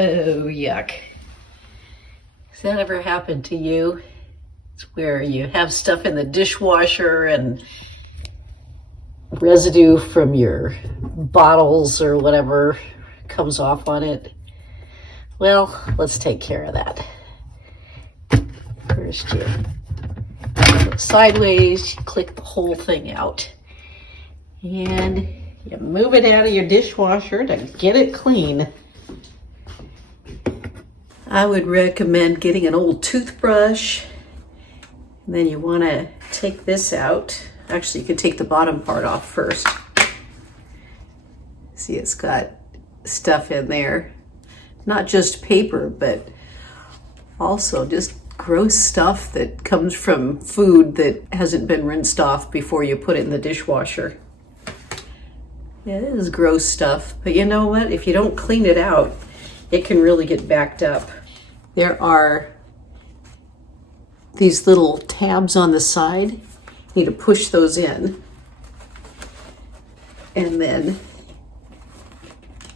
Oh, yuck. Has that ever happened to you? It's where you have stuff in the dishwasher and residue from your bottles or whatever comes off on it. Well, let's take care of that. First, you go sideways, you click the whole thing out, and you move it out of your dishwasher to get it clean. I would recommend getting an old toothbrush. And then you want to take this out. Actually, you can take the bottom part off first. See, it's got stuff in there. Not just paper, but also just gross stuff that comes from food that hasn't been rinsed off before you put it in the dishwasher. Yeah, this is gross stuff. But you know what? If you don't clean it out, it can really get backed up. There are these little tabs on the side. You need to push those in. And then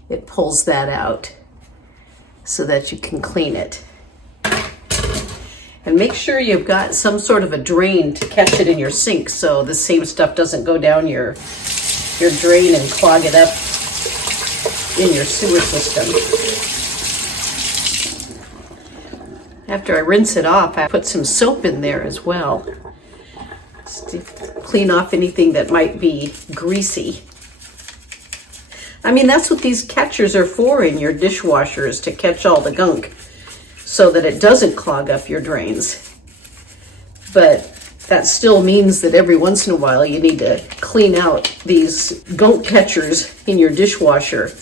it pulls that out so that you can clean it. And make sure you've got some sort of a drain to catch it in your sink so the same stuff doesn't go down your drain and clog it up in your sewer system. After I rinse it off, I put some soap in there as well, just to clean off anything that might be greasy. I mean, that's what these catchers are for in your dishwasher, is to catch all the gunk so that it doesn't clog up your drains. But that still means that every once in a while you need to clean out these gunk catchers in your dishwasher.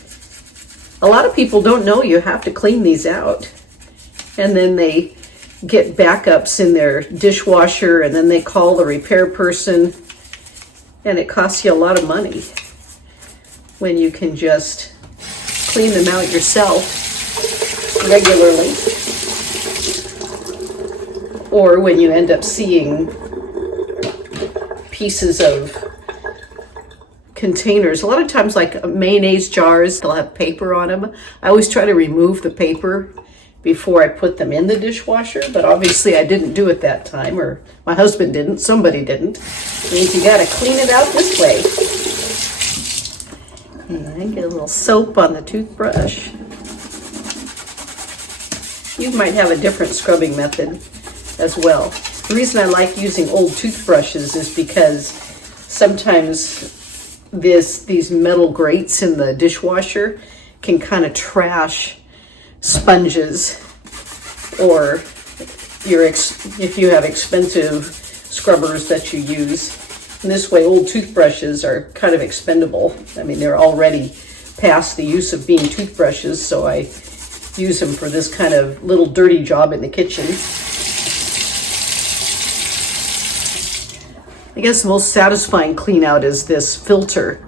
A lot of people don't know you have to clean these out. And then they get backups in their dishwasher, and then they call the repair person, and it costs you a lot of money when you can just clean them out yourself regularly. Or when you end up seeing pieces of containers. A lot of times, like mayonnaise jars, they'll have paper on them. I always try to remove the paper before I put them in the dishwasher, but obviously I didn't do it that time, or my husband didn't, somebody didn't. It means you gotta clean it out this way. And get a little soap on the toothbrush. You might have a different scrubbing method as well. The reason I like using old toothbrushes is because sometimes these metal grates in the dishwasher can kind of trash sponges, or if you have expensive scrubbers that you use. And this way, old toothbrushes are kind of expendable. I mean, they're already past the use of being toothbrushes, so I use them for this kind of little dirty job in the kitchen. I guess the most satisfying clean out is this filter,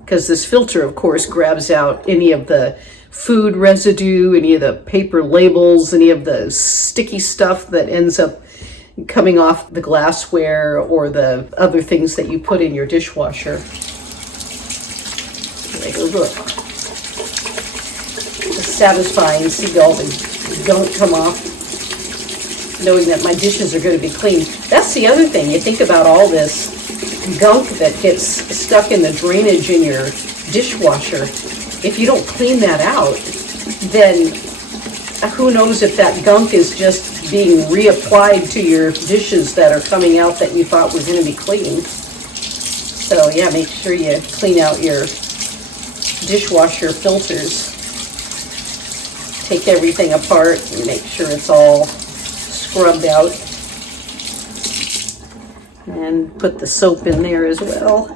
because this filter, of course, grabs out any of the food residue, any of the paper labels, any of the sticky stuff that ends up coming off the glassware or the other things that you put in your dishwasher. Take a look. It's satisfying to see all the gunk come off, knowing that my dishes are going to be clean. That's the other thing. You think about all this gunk that gets stuck in the drainage in your dishwasher. If you don't clean that out, then who knows if that gunk is just being reapplied to your dishes that are coming out that you thought was going to be clean. So yeah, make sure you clean out your dishwasher filters. Take everything apart and make sure it's all scrubbed out. And put the soap in there as well.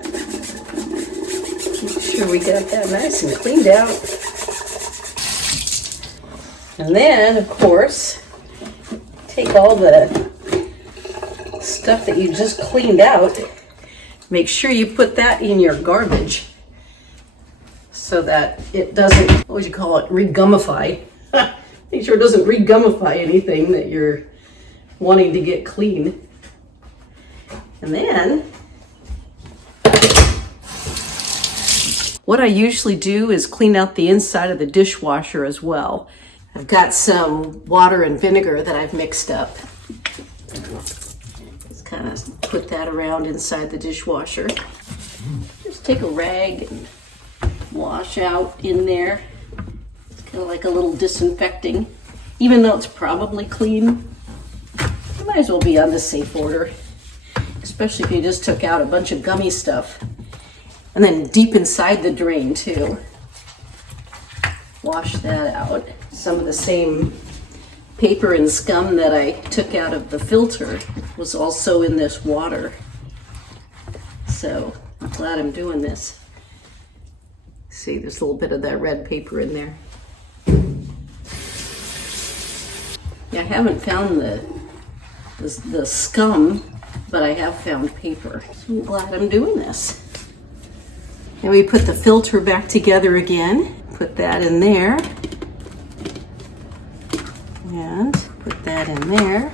Make sure we got that nice and cleaned out. And then, of course, take all the stuff that you just cleaned out. Make sure you put that in your garbage so that it doesn't, what would you call it, regumify. Make sure it doesn't regumify anything that you're wanting to get clean. And then what I usually do is clean out the inside of the dishwasher as well. I've got some water and vinegar that I've mixed up. Just kind of put that around inside the dishwasher. Just take a rag and wash out in there. It's kind of like a little disinfecting. Even though it's probably clean, you might as well be on the safe order. Especially if you just took out a bunch of gummy stuff. And then deep inside the drain too. Wash that out. Some of the same paper and scum that I took out of the filter was also in this water. So I'm glad I'm doing this. See, there's a little bit of that red paper in there. Yeah, I haven't found the scum, but I have found paper. So I'm glad I'm doing this. And we put the filter back together again. Put that in there. And put that in there.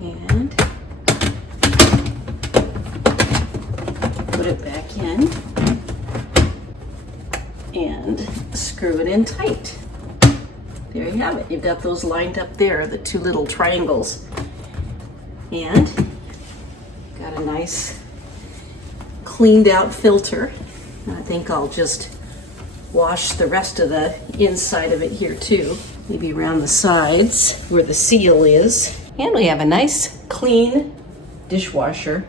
And put it back in. And screw it in tight. There you have it. You've got those lined up there, the two little triangles. And got a nice cleaned out filter. I think I'll just wash the rest of the inside of it here too. Maybe around the sides where the seal is. And we have a nice clean dishwasher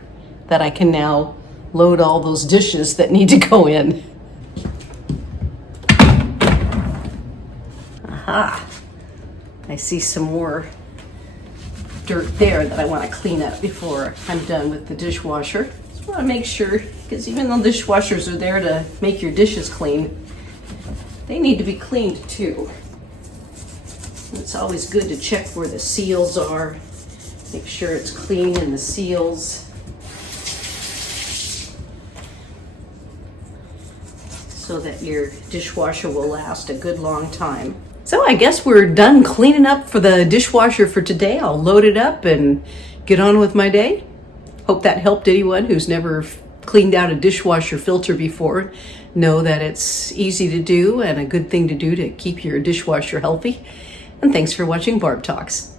that I can now load all those dishes that need to go in. Aha! I see some more dirt there that I want to clean up before I'm done with the dishwasher. Just want to make sure, because even though dishwashers are there to make your dishes clean, they need to be cleaned too. It's always good to check where the seals are. Make sure it's clean in the seals. So that your dishwasher will last a good long time. So I guess we're done cleaning up for the dishwasher for today. I'll load it up and get on with my day. Hope that helped anyone who's never cleaned out a dishwasher filter before. Know that it's easy to do and a good thing to do to keep your dishwasher healthy. And thanks for watching Barb Talks.